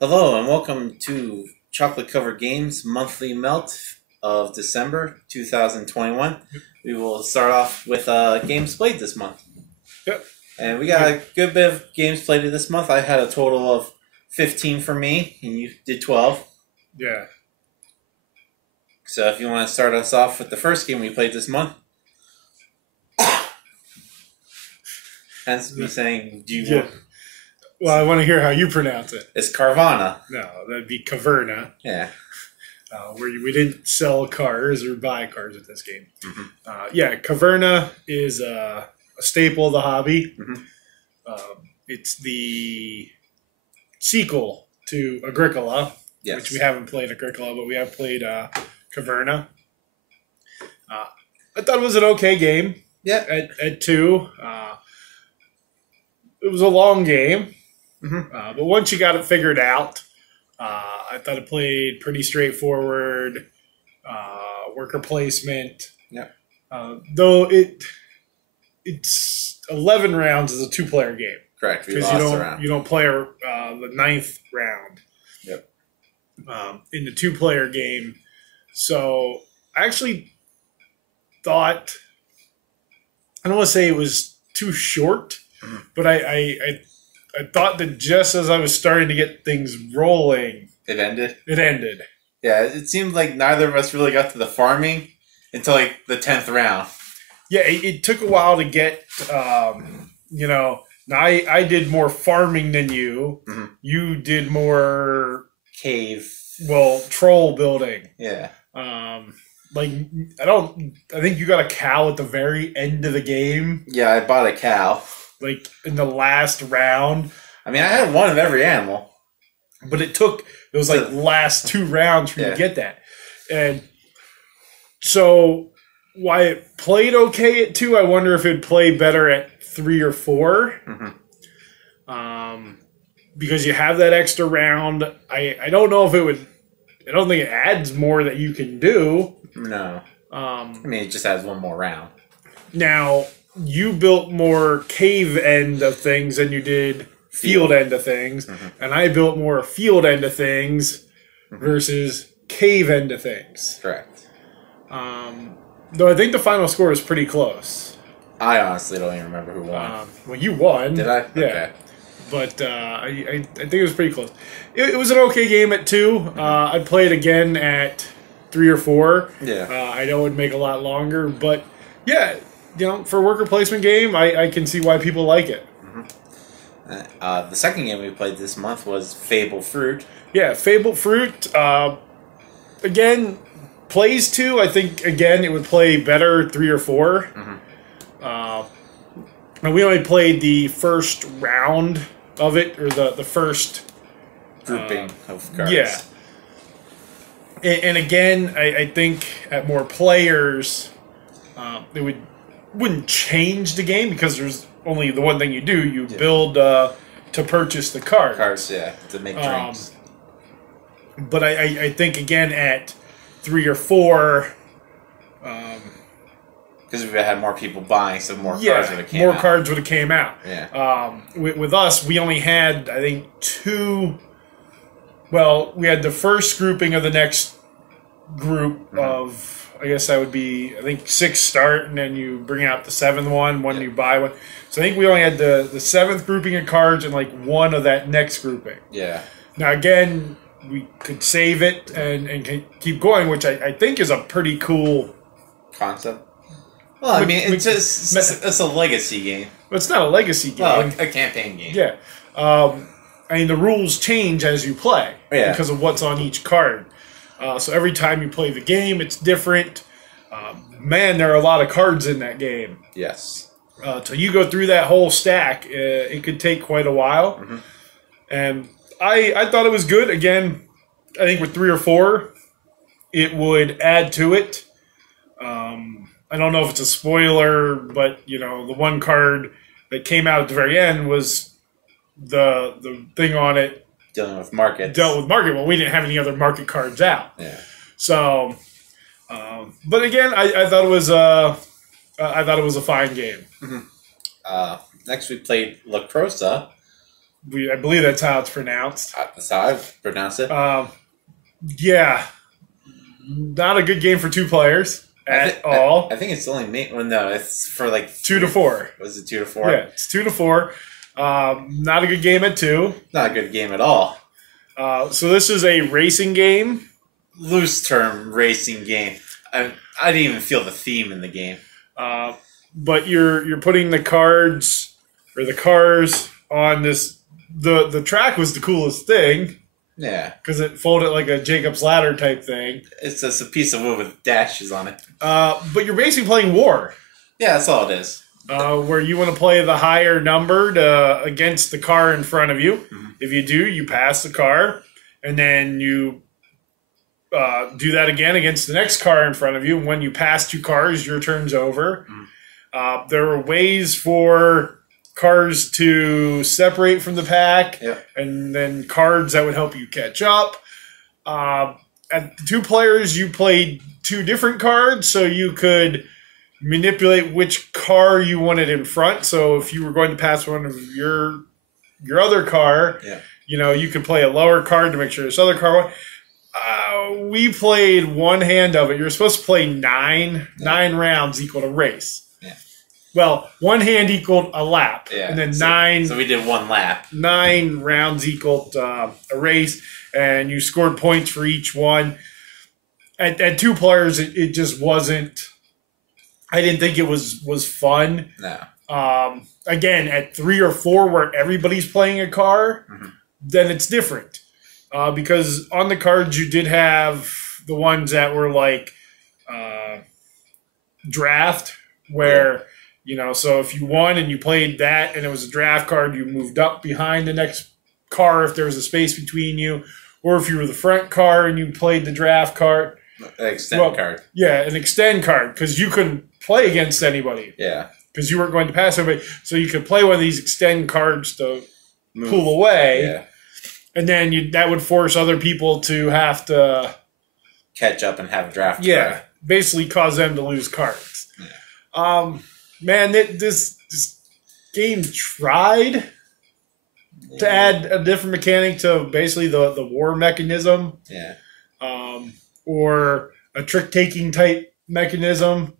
Hello and welcome to Chocolate Covered Games monthly melt of December 2021. We will start off with games played this month. Yep. And we got a good bit of games played this month. I had a total of 15 for me, and you did 12. Yeah. So if you want to start us off with the first game we played this month. Hence me saying, do you want... Well, I want to hear how you pronounce it. It's Carvana. No, that'd be Caverna. Yeah. Where we didn't sell cars or buy cars at this game. Mm-hmm. Caverna is a staple of the hobby. Mm-hmm. It's the sequel to Agricola, yes. Which we haven't played Agricola, but we have played Caverna. I thought it was an okay game. Yeah. At 2. It was a long game. Mm-hmm. But once you got it figured out, I thought it played pretty straightforward, worker placement. Yeah. Though it's 11 rounds as a 2-player game. Correct. Because you don't play the 9th round. Yep. In the 2-player game. So I actually thought, I don't want to say it was too short, mm-hmm. but I thought that just as I was starting to get things rolling... It ended? It ended. Yeah, it seemed like neither of us really got to the farming until, like, the 10th round. Yeah, it took a while to get, now I did more farming than you. Mm-hmm. You did more... troll building. Yeah. I think you got a cow at the very end of the game. Yeah, I bought a cow. Like, in the last round. I mean, I had one of every animal. But it was like last 2 rounds for you to get that. And so, why it played okay at 2, I wonder if it'd play better at 3 or 4. Mm-hmm. Because you have that extra round. I don't know if it would... I don't think it adds more that you can do. No. It just adds one more round. Now... You built more cave end of things than you did field end of things. Mm-hmm. And I built more field end of things versus cave end of things. Correct. Though I think the final score is pretty close. I honestly don't even remember who won. Well, you won. Did I? Yeah. Okay. But I think it was pretty close. It was an okay game at 2. I'd play it again at 3 or 4. Yeah. I know it would make a lot longer, but yeah... for a worker placement game, I can see why people like it. Mm-hmm. The second game we played this month was Fable Fruit. Yeah, Fable Fruit. Again, plays 2. I think, again, it would play better 3 or 4. Mm-hmm. And we only played the first round of it, or the first... grouping of cards. Yeah. And again, I think at more players, it wouldn't change the game because there's only the one thing you do. You build to purchase the cards. Cards, yeah, to make drinks. But I think, again, at 3 or 4... because we had more people buying, so more cards would have came out. Cards would have came out. Yeah. With us, we only had, I think, 2... Well, we had the first grouping of the next group of... I guess that would be, 6 start, and then you bring out the 7th one you buy one. So I think we only had the 7th grouping of cards and, 1 of that next grouping. Yeah. Now, again, we could save it and keep going, which I think is a pretty cool... concept. Well, it's a legacy game. But it's not a legacy game. Well, a campaign game. Yeah. The rules change as you play because of what's on each card. So every time you play the game, it's different. There are a lot of cards in that game. Yes. Till you go through that whole stack, it could take quite a while. Mm-hmm. And I thought it was good. Again, I think with 3 or 4, it would add to it. I don't know if it's a spoiler, but, the one card that came out at the very end was the thing on it. Dealing with markets. Dealt with market. Well, we didn't have any other market cards out. Yeah. So, but again, I thought it was I thought it was a fine game. Mm-hmm. Next, we played La Crosa, I believe that's how it's pronounced. That's how I pronounce it. Yeah, not a good game for 2 players at all. I think it's only no, it's for like 2 to 4. Was it 2 to 4? Yeah, it's 2 to 4. Not a good game at 2. Not a good game at all. So this is a racing game. Loose term racing game. I didn't even feel the theme in the game. But you're putting the cards or the cars on this. The track was the coolest thing. Yeah, because it folded like a Jacob's Ladder type thing. It's just a piece of wood with dashes on it. But you're basically playing war. Yeah, that's all it is. Where you want to play the higher numbered against the car in front of you. Mm-hmm. If you do, you pass the car, and then you do that again against the next car in front of you. And when you pass 2 cars, your turn's over. Mm-hmm. There are ways for cars to separate from the pack, and then cards that would help you catch up. At 2 players, you played 2 different cards, so you could manipulate which car you wanted in front. So if you were going to pass one of your other car, you could play a lower card to make sure this other car won. We played one hand of it. You're supposed to play 9 rounds equal to race. Well, one hand equaled a lap, and then 9. So we did 1 lap. 9 rounds equaled a race, and you scored points for each one. At 2 players, it just wasn't. I didn't think it was fun. No. Again, at 3 or 4, where everybody's playing a car, then it's different. Because on the cards, you did have the ones that were like draft, where. So if you won and you played that and it was a draft card, you moved up behind the next car if there was a space between you. Or if you were the front car and you played the draft card. An extend card. Yeah, an extend card, because you couldn't play against anybody. Yeah. Because you weren't going to pass anybody. So you could play one of these extend cards to pull away. Yeah. And then that would force other people to have to catch up and have a draft card. Yeah, basically cause them to lose cards. Yeah. Man, this game tried to add a different mechanic to basically the war mechanism. Yeah. Or a trick-taking type mechanism.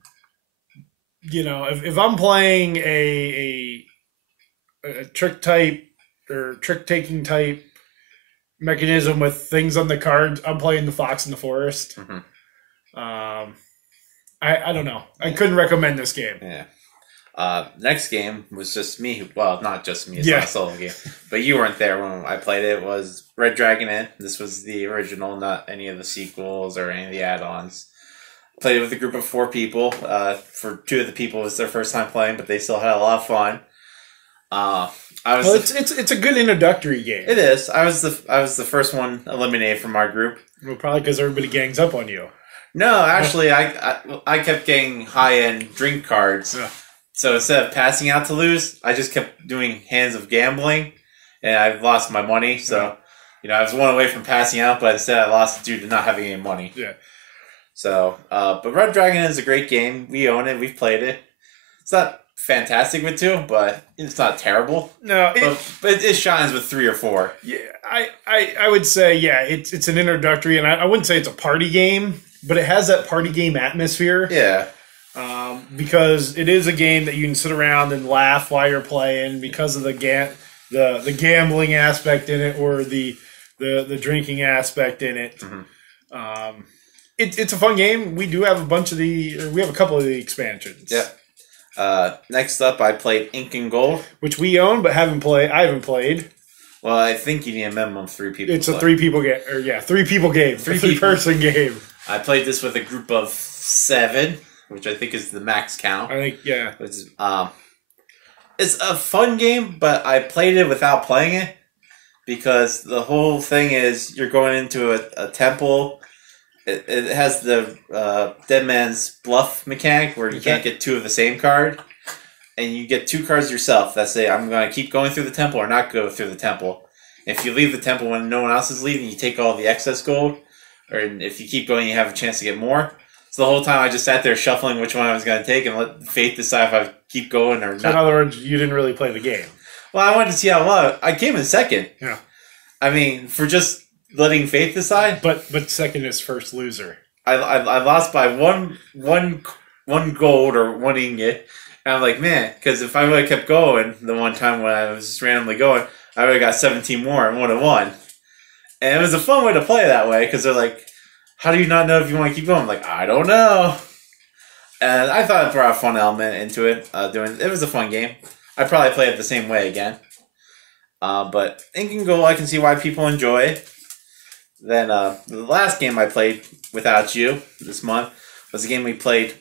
If I'm playing a trick type or trick-taking type mechanism with things on the cards, I'm playing the Fox in the Forest. Mm-hmm. I don't know. I couldn't recommend this game. Yeah. Next game was just me. Well, not just me. It's not a solo game. But you weren't there when I played it. It was Red Dragon Inn. This was the original, not any of the sequels or any of the add-ons. Played it with a group of 4 people. For 2 of the people, it was their first time playing, but they still had a lot of fun. It's a good introductory game. It is. I was the first one eliminated from our group. Well, probably because everybody gangs up on you. No, actually, I kept getting high-end drink cards. Yeah. So instead of passing out to lose, I just kept doing hands of gambling, and I lost my money. So, I was 1 away from passing out, but instead I lost due to not having any money. Yeah. So, but Red Dragon is a great game. We own it. We've played it. It's not fantastic with 2, but it's not terrible. No, but it shines with 3 or 4. Yeah, I would say it's an introductory, and I wouldn't say it's a party game, but it has that party game atmosphere. Yeah. Because it is a game that you can sit around and laugh while you're playing because of the gambling aspect in it, or the drinking aspect in it. Mm-hmm. It's a fun game. We do have we have a couple of the expansions. Yeah. Next up, I played Ink and Gold, which we own but haven't played. I haven't played. Well, I think you need a minimum of 3 people. It's a 3 people game, 3 people game, 3 person game. I played this with a group of 7. Which I think is the max count. I think, yeah. It's a fun game, but I played it without playing it because the whole thing is you're going into a temple. It has the Dead Man's Bluff mechanic where you can't get 2 of the same card. And you get 2 cards yourself that say, I'm going to keep going through the temple or not go through the temple. If you leave the temple when no one else is leaving, you take all the excess gold. Or if you keep going, you have a chance to get more. So the whole time I just sat there shuffling which one I was going to take and let fate decide if I keep going or not. So in other words, you didn't really play the game. Well, I wanted to see how long. I came in second. Yeah. I mean, for just letting Faith decide. But second is first loser. I lost by one gold or one ingot. And I'm like, man, because if I would have kept going the one time when I was just randomly going, I would have got 17 more and would have won. And it was a fun way to play that way because they're like, how do you not know if you want to keep going? I'm like, I don't know. And I thought it brought a fun element into it. It was a fun game. I'd probably play it the same way again. But Ink and Gold, I can see why people enjoy it. Then the last game I played without you this month was a game we played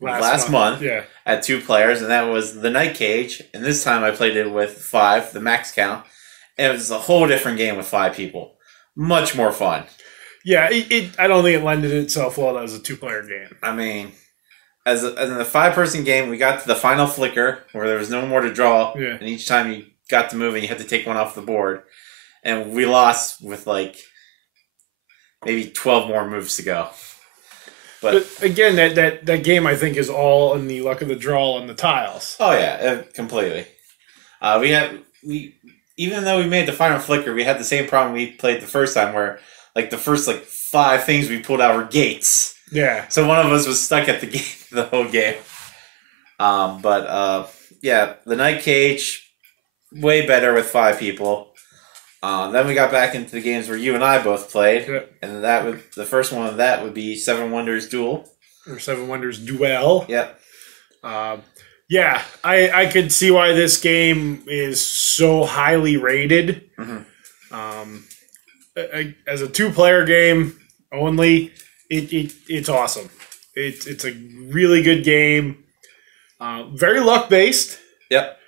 last month at 2 players, and that was the Night Cage. And this time I played it with 5, the max count. And it was a whole different game with 5 people. Much more fun. Yeah, I don't think it lended itself well as a 2-player game. I mean, as in the 5-person game, we got to the final flicker where there was no more to draw. Yeah. And each time you got to move and you had to take one off the board. And we lost with like maybe 12 more moves to go. But again, that game I think is all in the luck of the draw on the tiles. Oh yeah, completely. Even though we made the final flicker, we had the same problem we played the first time, where like the first 5 things we pulled out were gates. Yeah. So one of us was stuck at the game the whole game. Yeah, the Night Cage, way better with 5 people. Then we got back into the games where you and I both played, and the first one of that would be Seven Wonders Duel. Or Seven Wonders Duel. Yep. Yeah, I could see why this game is so highly rated. Mm-hmm. As a 2-player game only, it's awesome. It's a really good game. Very luck based. Yep.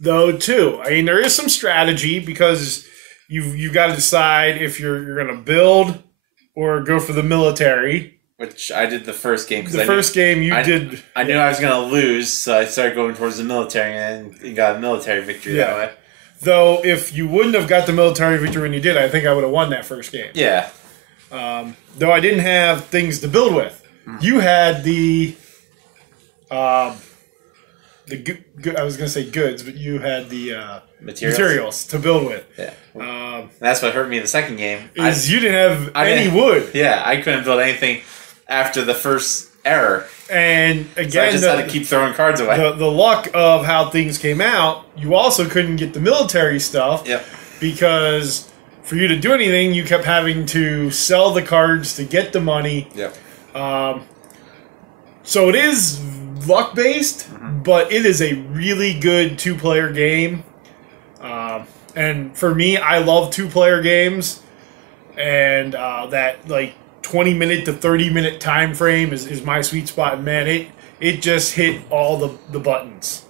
Though too, I mean, there is some strategy because you've got to decide if you're going to build or go for the military. Which I did the first game. The first game you did. I knew I was going to lose, so I started going towards the military and got a military victory that way. Though, if you wouldn't have got the military victory when you did, I think I would have won that first game. Yeah. Though I didn't have things to build with. You had the I was going to say goods, but you had the materials to build with. Yeah. That's what hurt me in the second game. You didn't have any wood. Yeah, I couldn't build anything after the first error. And again, so I just had to keep throwing cards away. The luck of how things came out, you also couldn't get the military stuff. Yep. Because for you to do anything, you kept having to sell the cards to get the money. Yep. So it is luck based, but it is a really good 2-player game. And for me, I love 2-player games, and that 20-minute to 30-minute time frame is my sweet spot. And man, it just hit all the buttons.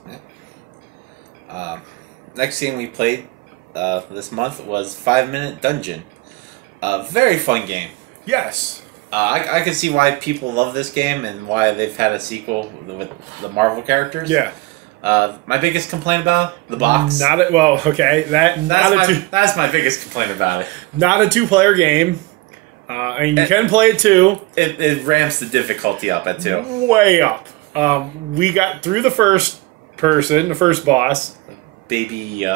Next game we played this month was 5-Minute Dungeon. Very fun game. Yes. I can see why people love this game and why they've had a sequel with the Marvel characters. Yeah. My biggest complaint about the box. That's my biggest complaint about it. Not a 2-player game. You can play it 2. It ramps the difficulty up at 2. Way up. We got through the first boss. Baby.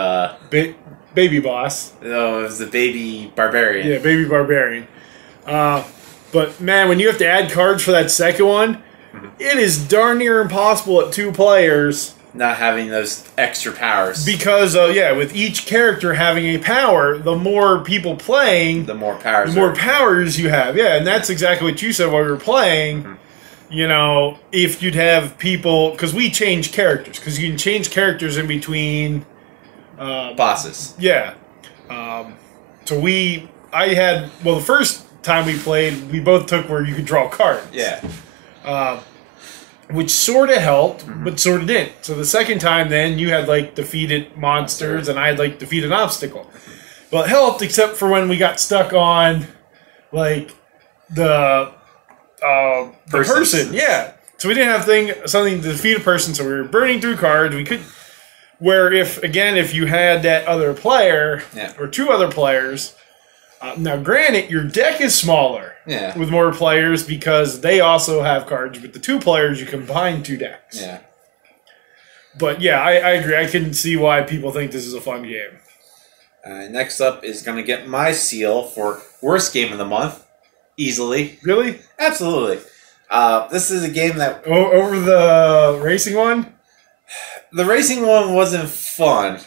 Baby boss. No, it was the baby barbarian. Yeah, baby barbarian. But man, when you have to add cards for that second one, it is darn near impossible at 2 players. Not having those extra powers. Because, with each character having a power, the more people playing, the more powers you have. Yeah, and that's exactly what you said while we were playing. Mm-hmm. You know, if you'd have people... Because we change characters. Because you can change characters in between... bosses. Yeah. The first time we played, we both took where you could draw cards. Yeah. Which sort of helped, but sort of didn't. So the second time, then, you had, defeated monsters, and I had, defeated an obstacle. Well, it helped, except for when we got stuck on, the person. Yeah. So we didn't have something to defeat a person, so we were burning through cards. We could... Where if you had that other player, or 2 other players... now, granted, your deck is smaller with more players because they also have cards. With the 2 players, you combine 2 decks. Yeah. But yeah, I agree. I can see why people think this is a fun game. Next up is going to get my seal for worst game of the month. Easily. Really? Absolutely. This is a game that... Over the racing one? The racing one wasn't fun,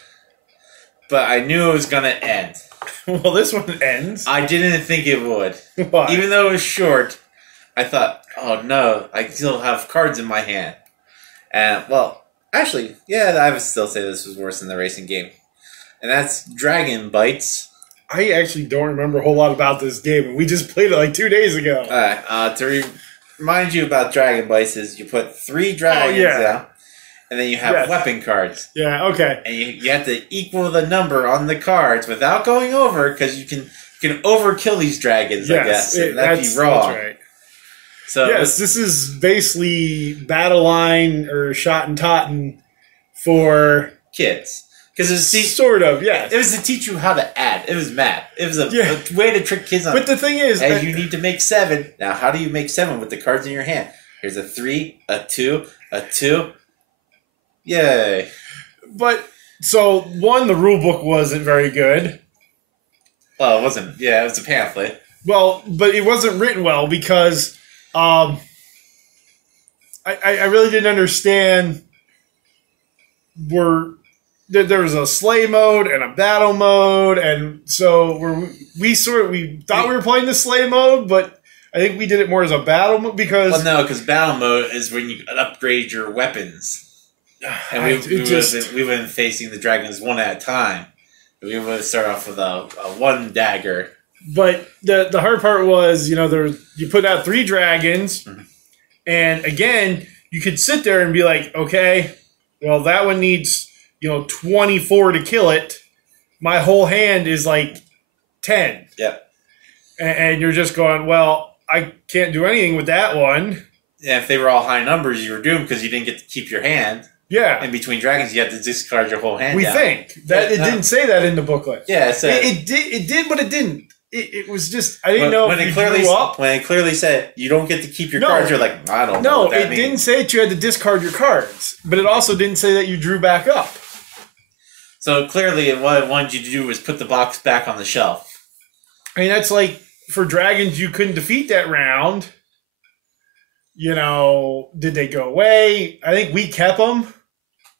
but I knew it was going to end. Well, this one ends. I didn't think it would. Why? Even though it was short, I thought, oh no, I still have cards in my hand. And, well, actually, yeah, I would still say this was worse than the racing game. And that's Dragon Bites. I actually don't remember a whole lot about this game, and we just played it like 2 days ago. To remind you about Dragon Bites is you put 3 dragons down, and then you have weapon cards. Yeah, okay. And you have to equal the number on the cards without going over, because you can overkill these dragons, I guess. And that'd be wrong. That's right. So yes, this is basically Battle Line or Shot and Totten for kids. Because sort of, yes. It was to teach you how to add. It was math. It was a way to trick kids on. But the thing is... Hey, you need to make 7. Now, how do you make 7 with the cards in your hand? Here's a 3, a 2, a 2. Yay. But, so, one, the rule book wasn't very good. Well, it wasn't. Yeah, it was a pamphlet. Well, but it wasn't written well because I really didn't understand there was a sleigh mode and a battle mode, and so we thought we were playing the sleigh mode, but I think we did it more as a battle mode because... Well, no, because battle mode is when you upgrade your weapons. And we would have been facing the dragons one at a time. We would start off with a 1 dagger. But the hard part was, you put out 3 dragons, and again, you could sit there and be like, okay, well, that one needs... 24 to kill it. My whole hand is like 10. Yep. And you're just going, well, I can't do anything with that one. Yeah, if they were all high numbers, you were doomed because you didn't get to keep your hand. Yeah. In between dragons, you had to discard your whole hand. We think that it didn't say that in the booklet. Yeah, it did, but it didn't. It was just I didn't know when if it you clearly grew up. When it clearly said you don't get to keep your cards, you're like, I don't know. No, what that it means. didn't say that you had to discard your cards, but it also didn't say that you drew back up. So clearly, what it wanted you to do was put the box back on the shelf. I mean, that's like for dragons, you couldn't defeat that round. Did they go away? I think we kept them.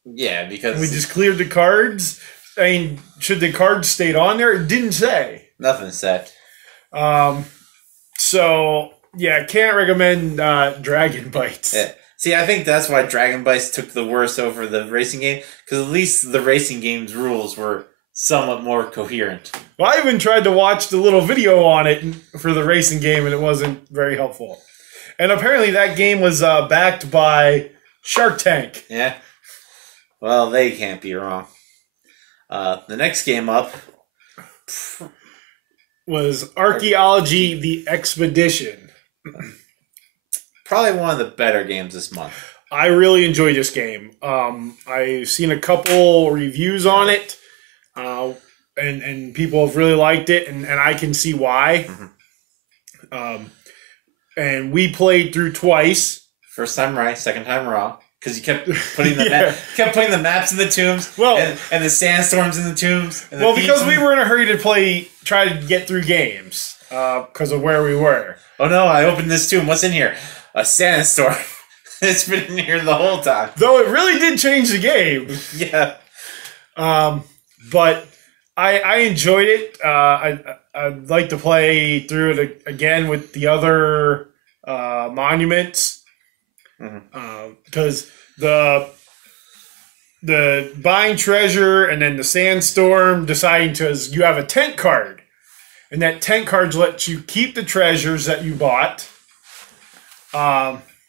Yeah, because we just cleared the cards. I mean, should the cards stayed on there? It didn't say. Nothing said. So yeah, can't recommend Dragon Bites. Yeah. See, I think that's why Dragon Bites took the worst over the racing game, because at least the racing game's rules were somewhat more coherent. Well, I even tried to watch the little video on it for the racing game, and it wasn't very helpful. And apparently that game was backed by Shark Tank. Yeah. Well, they can't be wrong. The next game up was Archaeology: The Expedition. Probably one of the better games this month. I really enjoyed this game. I've seen a couple reviews on it, and people have really liked it, and I can see why. Mm-hmm. And we played through twice. First time right, second time wrong. Because you kept putting the putting the maps in the tombs, and the sandstorms in the tombs. And because we were in a hurry to try to get through games because of where we were. Oh no! I opened this tomb. What's in here? A sandstorm. It's been in here the whole time. Though it really did change the game. Yeah. But I enjoyed it. I'd like to play through it again with the other monuments. Because the buying treasure and then the sandstorm deciding you have a tent card, and that tent card lets you keep the treasures that you bought.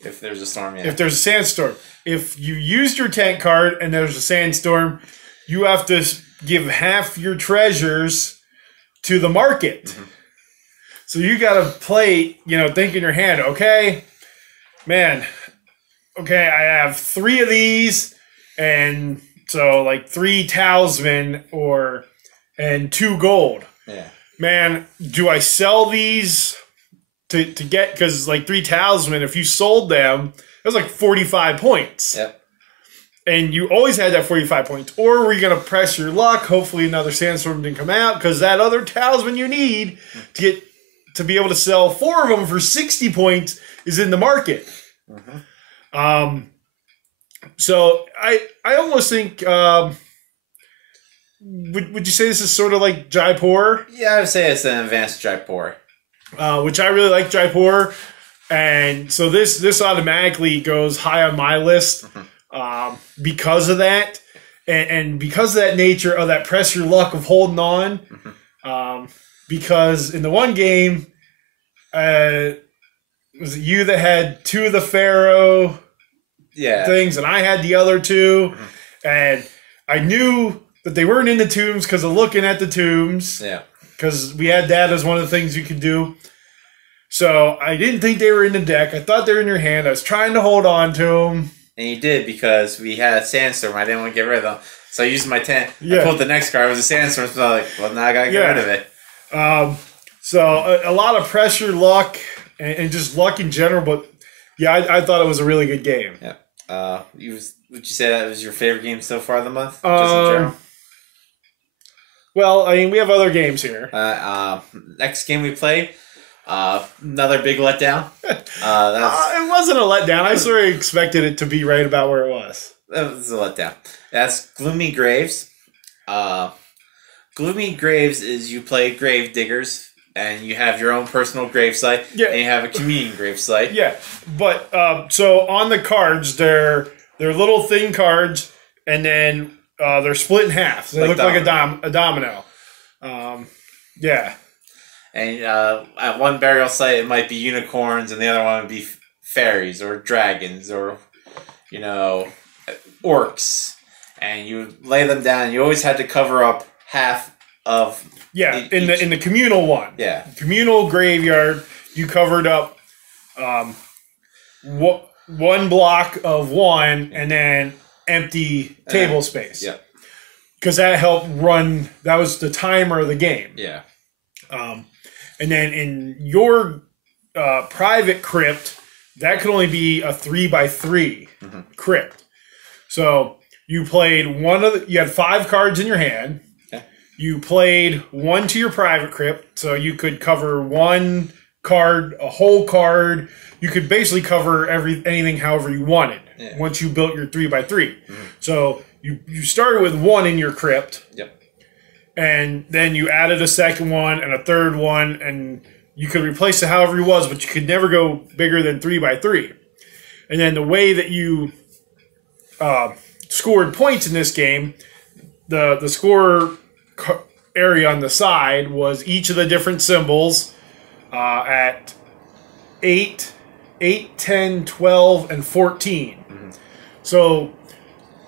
If there's a storm, yeah. If there's a sandstorm, if you used your tent card and there's a sandstorm, you have to give half your treasures to the market. Mm-hmm. So you got to play, think in your hand, okay, man. Okay, I have 3 of these, and so like 3 talisman and 2 gold. Yeah. Man, do I sell these to get, because like 3 talisman, if you sold them, it was like 45 points. Yep. And you always had that 45 points. Or were you going to press your luck? Hopefully another sandstorm didn't come out, because that other talisman you need to be able to sell 4 of them for 60 points is in the market. So I almost think, would you say this is sort of like Jaipur? Yeah, I would say it's an advanced Jaipur. Which I really like Jaipur. And so this automatically goes high on my list because of that. And because of that nature of that press your luck of holding on. Because in the one game, was it you that had 2 of the Pharaoh things, and I had the other 2. And I knew that they weren't in the tombs because of looking at the tombs. Yeah. Because we had that as one of the things you could do. So I didn't think they were in the deck. I thought they were in your hand. I was trying to hold on to them. And you did, because we had a sandstorm. I didn't want to get rid of them. So I used my 10. Yeah. I pulled the next card. It was a sandstorm. So I was like, well, now I got to get rid of it. So a lot of pressure, luck, and just luck in general. But yeah, I thought it was a really good game. Yeah. Would you say that was your favorite game so far of the month? Just in general? Well, I mean, we have other games here. Next game we played, another big letdown. It wasn't a letdown. I sort of expected it to be right about where it was. That was a letdown. That's Gloomy Graves. Gloomy Graves is you play Grave Diggers, and you have your own personal grave site, and you have a community grave site. Yeah, but so on the cards, they're little thin cards, and then they're split in half. So they look like a domino. Yeah. And at one burial site, it might be unicorns, and the other one would be fairies or dragons or, orcs. And you lay them down. And you always had to cover up half of. Yeah, in the communal one. Yeah. Communal graveyard, you covered up one block of one, and then empty table space. Yeah. Because that helped run. That was the timer of the game. Yeah. And then in your private crypt, that could only be a 3x3 crypt. So you played you had 5 cards in your hand. Okay. You played 1 to your private crypt, so you could cover 1 card, a whole card. You could basically cover anything however you wanted once you built your 3x3. So you started with 1 in your crypt. Yep. And then you added a second one and a third one, and you could replace it however you was, but you could never go bigger than 3x3. And then the way that you scored points in this game, the score area on the side was each of the different symbols at 8, 10, 12, and 14. So,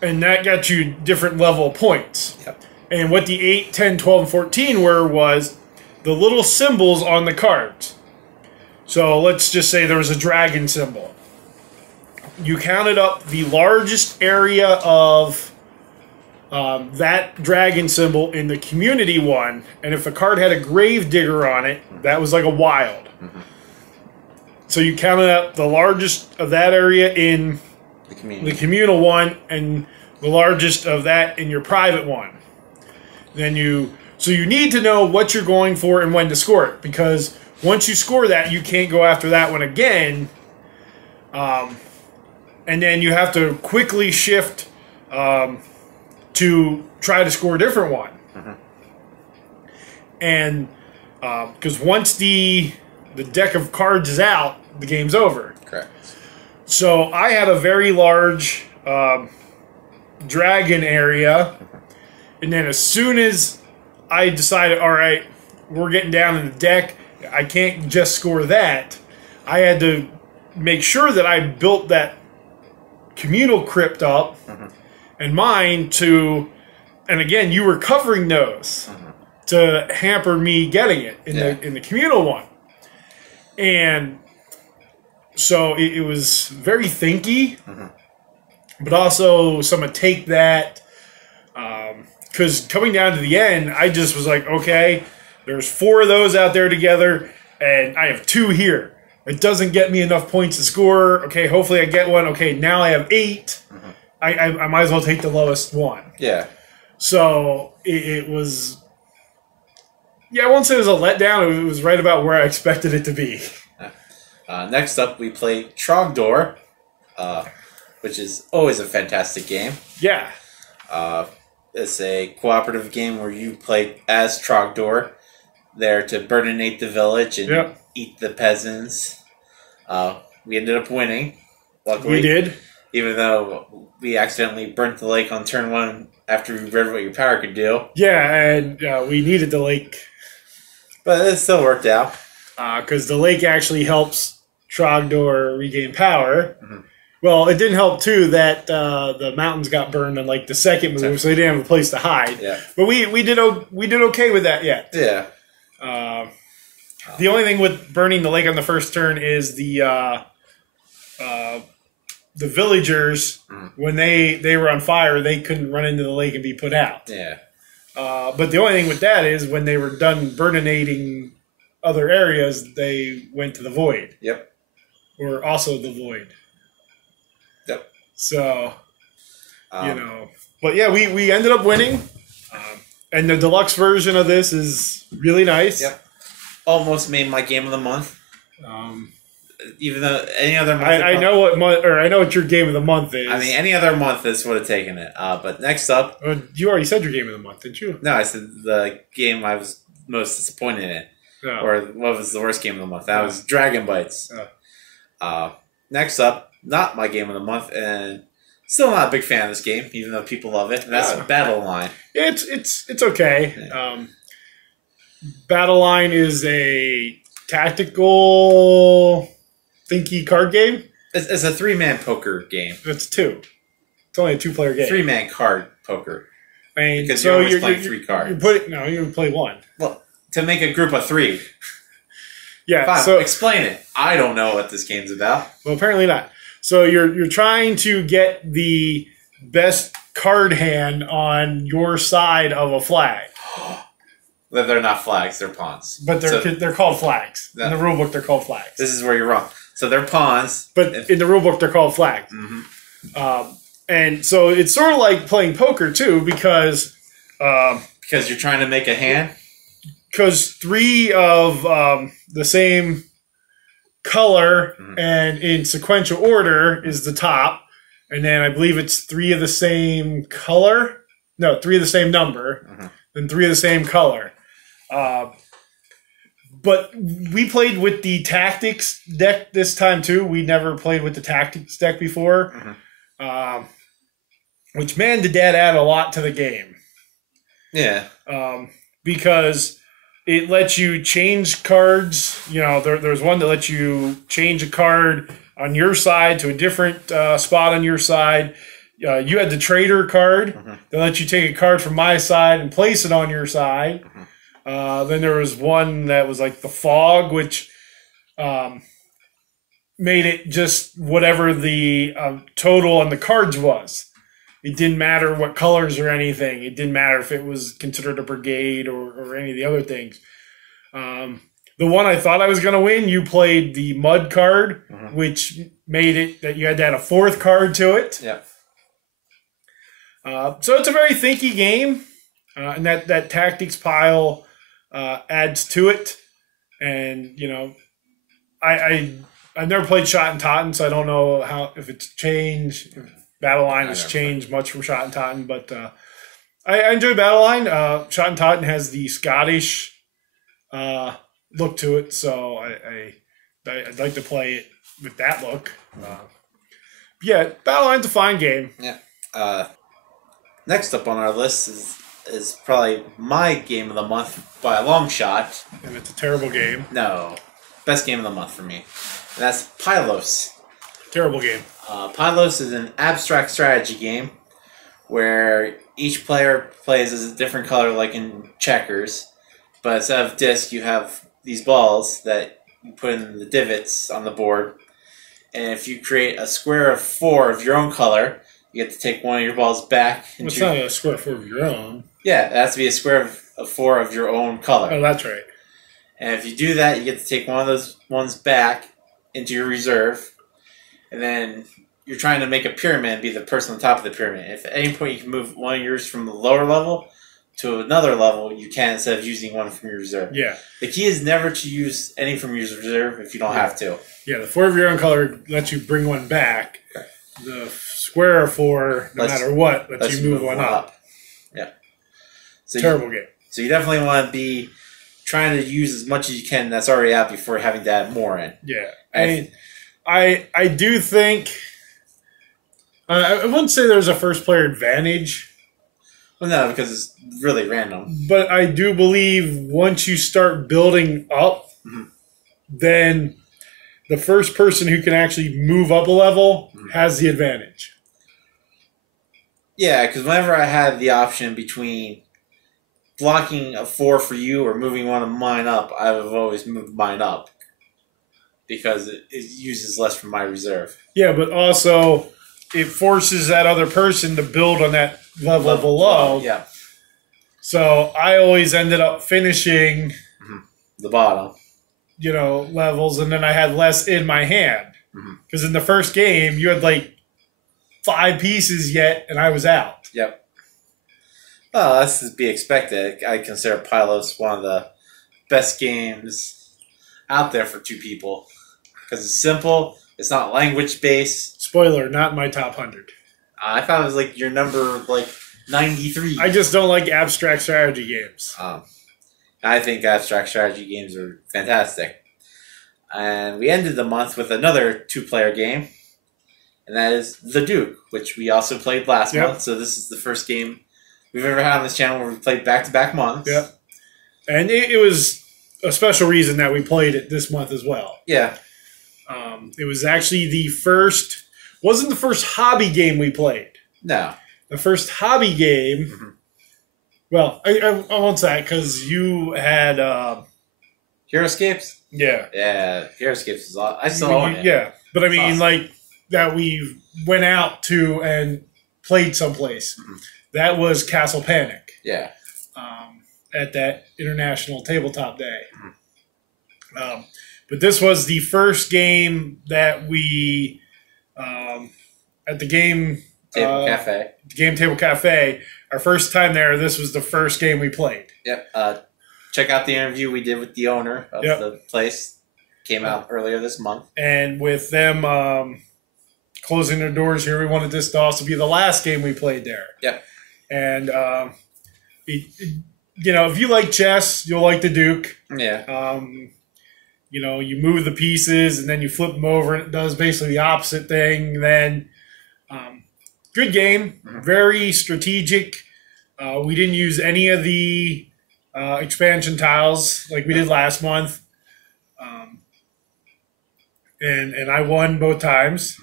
and that got you different level of points. Yep. And what the 8, 10, 12, and 14 were was the little symbols on the cards. So let's just say there was a dragon symbol. You counted up the largest area of that dragon symbol in the community one, and if a card had a grave digger on it, that was like a wild. So you counted up the largest of that area in the communal one, and the largest of that in your private one. So you need to know what you're going for and when to score it, because once you score that, you can't go after that one again. And then you have to quickly shift to try to score a different one. And because once the deck of cards is out, the game's over. Correct. So I had a very large dragon area. And then as soon as I decided, all right, we're getting down in the deck, I can't just score that. I had to make sure that I built that communal crypt up and mine to, and again, you were covering those to hamper me getting it in the communal one. And so it was very thinky, but also someone take that. Because coming down to the end, I just was like, okay, there's 4 of those out there together, and I have 2 here. It doesn't get me enough points to score. Okay, hopefully I get one. Okay, now I have 8. I might as well take the lowest one. Yeah. So it was. Yeah, I won't say it was a letdown. It was right about where I expected it to be. Next up, we play Trogdor, which is always a fantastic game. Yeah. It's a cooperative game where you play as Trogdor, there to burninate the village and eat the peasants. We ended up winning, luckily. We did. Even though we accidentally burnt the lake on turn 1 after we read what your power could do. Yeah, and we needed the lake. But it still worked out. Because the lake actually helps Trogdor regain power. Mm-hmm. Well, it didn't help, too, that the mountains got burned on, like, the second move, so they didn't have a place to hide. Yeah. But we did okay with that yet. Yeah. The only thing with burning the lake on the first turn is the villagers, when they were on fire, they couldn't run into the lake and be put out. Yeah. But the only thing with that is when they were done burninating other areas, they went to the void. Yep. Or also the void. Yep. So, But yeah, we ended up winning. And the deluxe version of this is really nice. Yep. Almost made my game of the month. Even though any other month... I know what your game of the month is. I mean, any other month this would have taken it. But next up... You already said your game of the month, didn't you? No, I said the game I was most disappointed in. No. Or what was the worst game of the month. That was Dragon Bites. Next up, not my game of the month, and still not a big fan of this game, even though people love it. And that's Battle Line. It's okay. Yeah. Battle Line is a tactical thinky card game. It's a 3-man poker game. It's 2. It's only a 2-player game. 3-man card poker. I mean, Because so you're always playing 3 cards. You play 1. Well, to make a group of 3. Yeah. Fine, So explain it. I don't know what this game's about. Well, apparently not. So you're trying to get the best card hand on your side of a flag. They're not flags, they're pawns. But they're called flags. In the rulebook, they're called flags. This is where you're wrong. So they're pawns. But in the rulebook, they're called flags. Mm-hmm. And so it's sort of like playing poker, too, because... because you're trying to make a hand? Because 3 of the same color and in sequential order is the top. And then I believe it's 3 of the same color. No, 3 of the same number. Then 3 of the same color. But we played with the tactics deck this time too. We never played with the tactics deck before. Which, man, did that add a lot to the game. Yeah. Because it lets you change cards. There's one that lets you change a card on your side to a different spot on your side. You had the trader card that lets you take a card from my side and place it on your side. Then there was one that was like the fog, which made it just whatever the total on the cards was. It didn't matter what colors or anything. It didn't matter if it was considered a brigade or any of the other things. The one I thought I was going to win, you played the mud card, which made it that you had to add a 4th card to it. Yeah. So it's a very thinky game, and that tactics pile adds to it. And I've never played Shot and Totten, so I don't know if it's changed. If Battle Line has changed much from Shot and Totten, but I enjoy Battle Line. Shot and Totten has the Scottish look to it, so I'd like to play it with that look. Yeah, Battle Line's a fine game. Yeah. Next up on our list is probably my game of the month by a long shot. And it's a terrible game. No. Best game of the month for me. And that's Pylos. Terrible game. Pylos is an abstract strategy game where each player plays as a different color like in checkers. But instead of disc, you have these balls that you put in the divots on the board. And if you create a square of 4 of your own color, you get to take one of your balls back. It's not a square 4 of your own. Yeah, it has to be a square of 4 of your own color. Oh, that's right. And if you do that, you get to take one of those ones back into your reserve. And then you're trying to make a pyramid and be the person on top of the pyramid. If at any point you can move one of yours from the lower level to another level, you can instead of using one from your reserve. Yeah. The key is never to use any from your reserve if you don't have to. Yeah, the 4 of your own color lets you bring one back. Okay. The square of 4, no matter what, lets you move one up. Yeah. So Terrible game. So you definitely want to be trying to use as much as you can that's already out before having to add more in. Yeah. I mean, I do think I wouldn't say there's a first player advantage. Well, no, because it's really random. But I do believe once you start building up, then the first person who can actually move up a level has the advantage. Yeah, because whenever I had the option between blocking a 4 for you or moving one of mine up, I would have always moved mine up because it uses less from my reserve. Yeah, but also it forces that other person to build on that level below. Yeah. So I always ended up finishing the bottom, levels, and then I had less in my hand. Because in the first game, you had like 5 pieces yet, and I was out. Yep. Well, that's to be expected. I consider Pylos one of the best games out there for 2 people. Because it's simple, it's not language-based. Spoiler, not my top 100. I thought it was like your number, 93. I just don't like abstract strategy games. I think abstract strategy games are fantastic. And we ended the month with another 2-player game, and that is The Duke, which we also played last month. So this is the first game we've ever had on this channel where we played back-to-back months. Yeah. And it was a special reason that we played it this month as well. Yeah. It was actually wasn't the first hobby game we played. No. The first hobby game, well, I won't say that because you had... Heroescapes? Yeah. Yeah, Heroescapes is awesome. I still own it. Yeah, but I mean, awesome. that we went out to and played someplace. That was Castle Panic. Yeah. At that International Tabletop Day. But this was the first game that we, at the Game Table Cafe. Game Table Cafe, our first time there, this was the first game we played. Yep. Check out the interview we did with the owner of the place. Came out earlier this month. And with them closing their doors here, we wanted this to also be the last game we played there. Yep. And, if you like chess, you'll like the Duke. Yeah. You move the pieces and then you flip them over and it does basically the opposite thing. Then, good game. Very strategic. We didn't use any of the expansion tiles like we did last month. And I won both times.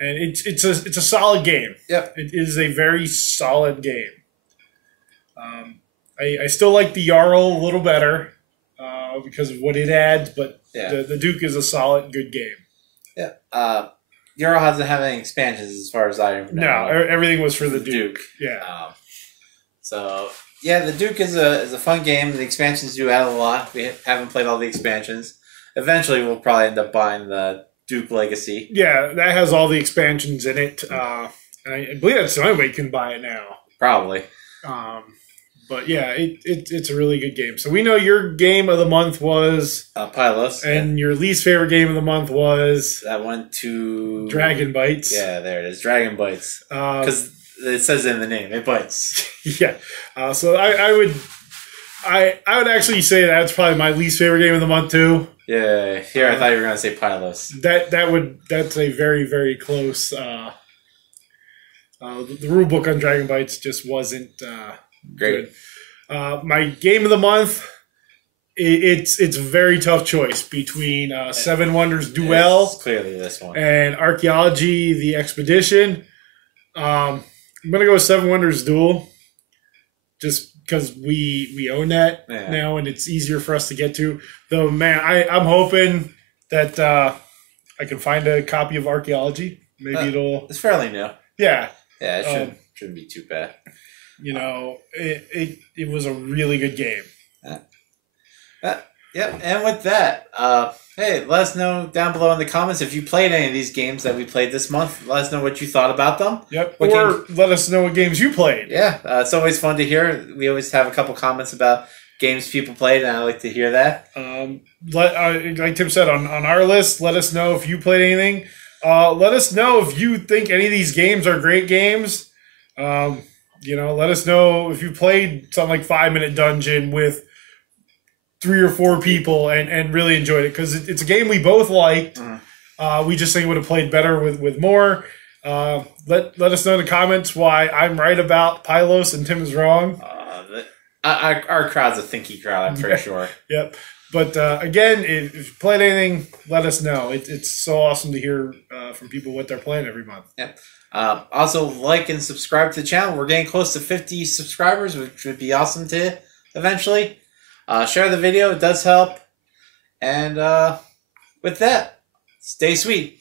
And it's a solid game. Yep. It is a very solid game. I still like the Jarl a little better because of what it adds, but the Duke is a solid, good game. Yeah. Jarl doesn't have any expansions as far as I know. No, everything was for the Duke. Yeah. The Duke is a fun game. The expansions do add a lot. We haven't played all the expansions. Eventually, we'll probably end up buying the Duke Legacy. Yeah, that has all the expansions in it. And I believe that's the only way you can buy it now. Probably. But yeah, it's a really good game. So we know your game of the month was Pylos, and your least favorite game of the month was that went to Dragon Bites. Yeah, there it is, Dragon Bites. Because it says in the name, it bites. Yeah. So I would actually say that's probably my least favorite game of the month too. Yeah. Here I thought you were gonna say Pylos. That's a very, very close. The rule book on Dragon Bites just wasn't great. Good. My game of the month, it's a very tough choice between Seven Wonders Duel. It's clearly this one. And Archaeology: The Expedition. I'm gonna go with Seven Wonders Duel, just because we own that now and it's easier for us to get to. Though, man, I'm hoping that I can find a copy of Archaeology. Maybe it's fairly new. Yeah. Yeah, it shouldn't be too bad. It was a really good game. Yep, and with that, hey, let us know down below in the comments if you played any of these games that we played this month. Let us know what you thought about them. Yep, or let us know what games you played. Yeah, it's always fun to hear. We always have a couple comments about games people played, and I like to hear that. Like Tim said, on our list, let us know if you played anything. Let us know if you think any of these games are great games. Let us know if you played something like 5 Minute Dungeon with 3 or 4 people and really enjoyed it, because it's a game we both liked. We just think it would have played better with more. Let us know in the comments why I'm right about Pylos and Tim is wrong. Our crowd's a thinky crowd, I'm pretty sure. Yep. But again, if you played anything, let us know. It's so awesome to hear from people what they're playing every month. Yep. Also, like and subscribe to the channel. We're getting close to 50 subscribers, which would be awesome to eventually. Share the video. It does help. And with that, stay sweet.